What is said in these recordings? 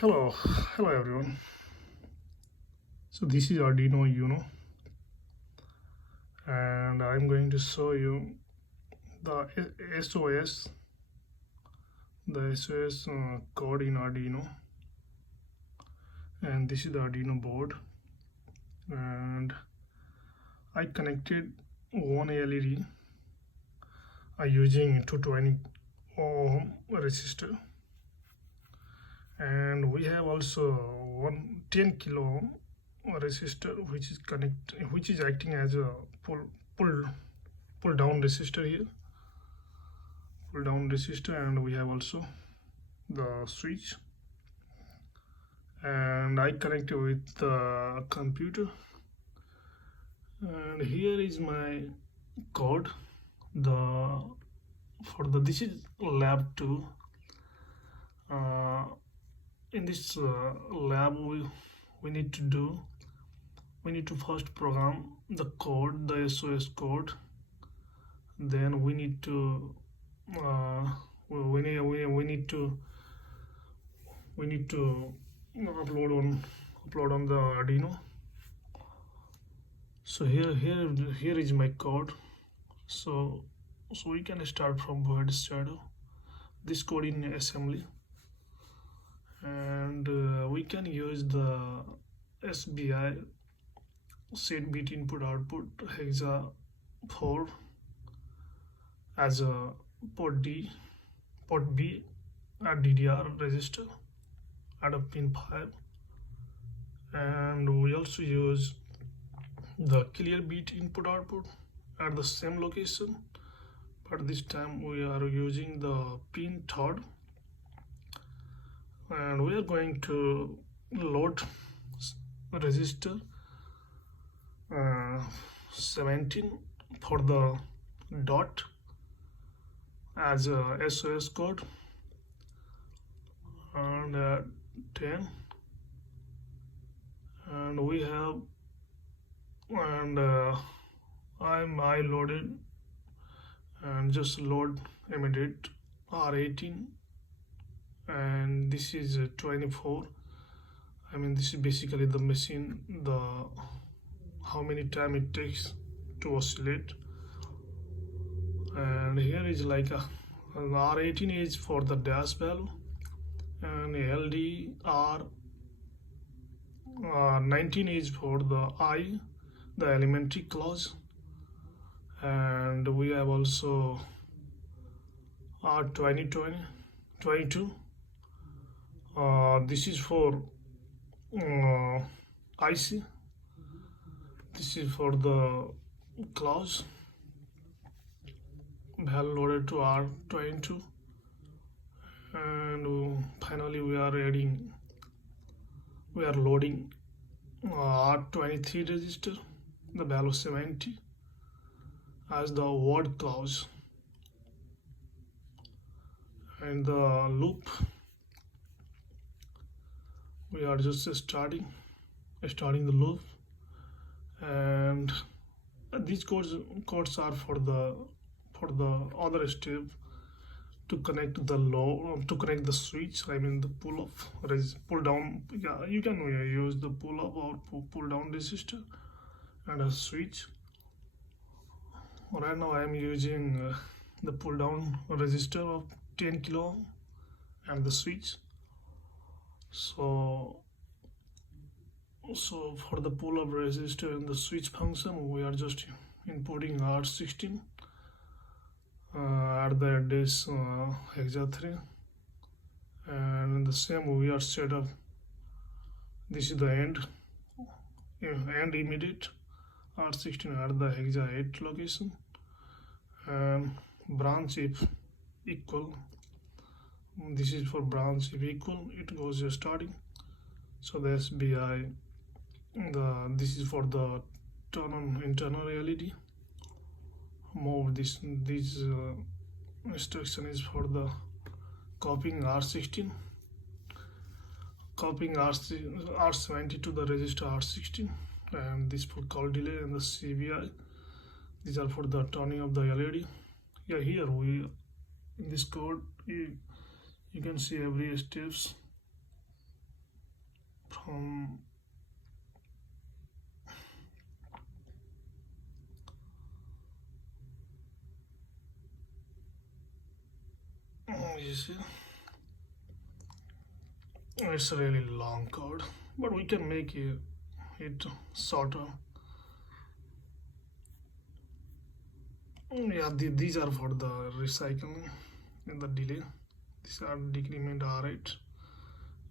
Hello everyone. So this is Arduino Uno, and I'm going to show you the SOS, the SOS code in Arduino, and this is the Arduino board, and I connected one LED using 220 ohm resistor, and we have also one 10 kilo ohm resistor which is acting as a pull pull down resistor here, and we have also the switch, and I connect it with the computer, and here is my code. This is lab 2. In this lab we need to first program the code, the SOS code. Then we need to upload on the Arduino. So here is my code. So we can start from void shadow this code in assembly, and we can use the SBI set bit input output hexa 4 as a port B at DDR register at a pin 5, and we also use the clear bit input output at the same location, but this time we are using the pin 3rd, and we are going to load register 17 for the dot as a SOS code, and 10, and we have, and I loaded, and just load immediate R18, and this is 24. I mean, this is basically the machine, the how many time it takes to oscillate, and here is like an R18 is for the dash value, and LDR 19 is for the the elementary clause, and we have also R22. This is for IC. This is for the clause value loaded to R22, and finally we are loading R23 register, the value 70 as the word clause, and the loop we are just starting the loop, and these codes are for the other step to connect the switch. I mean the pull down. Yeah, you can use the pull up or pull down resistor and a switch. Right now I am using the pull down resistor of 10 kilo and the switch. So for the pull up resistor and the switch function, we are just inputting R16 at the address hexa 3, and in the same we are set up. This is the end immediate R16 at the hexa 8 location, and branch if equal. This is for branch if equal, it goes starting. So the SBI, this is for the turn on internal LED. Move this instruction is for the copying R16, copying R70 to the register R16, and this for call delay, and the CBI, these are for the turning of the LED. Yeah, here in this code you can see every steps you see, it's a really long code, but we can make it shorter. Yeah, these are for the recycling and the delay. These are decrement R8.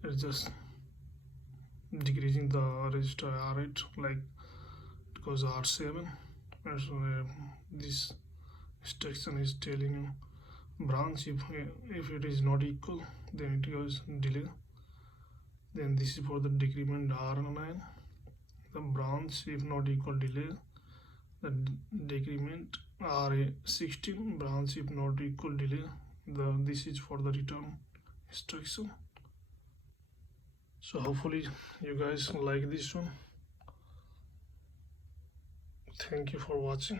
It's just decreasing the register R8, like it goes R7. And so this instruction is telling you branch if it is not equal, then it goes delay. Then this is for the decrement R9. The branch if not equal delay. The decrement R16, branch if not equal delay. This is for the return instruction. So hopefully you guys like this one. Thank you for watching.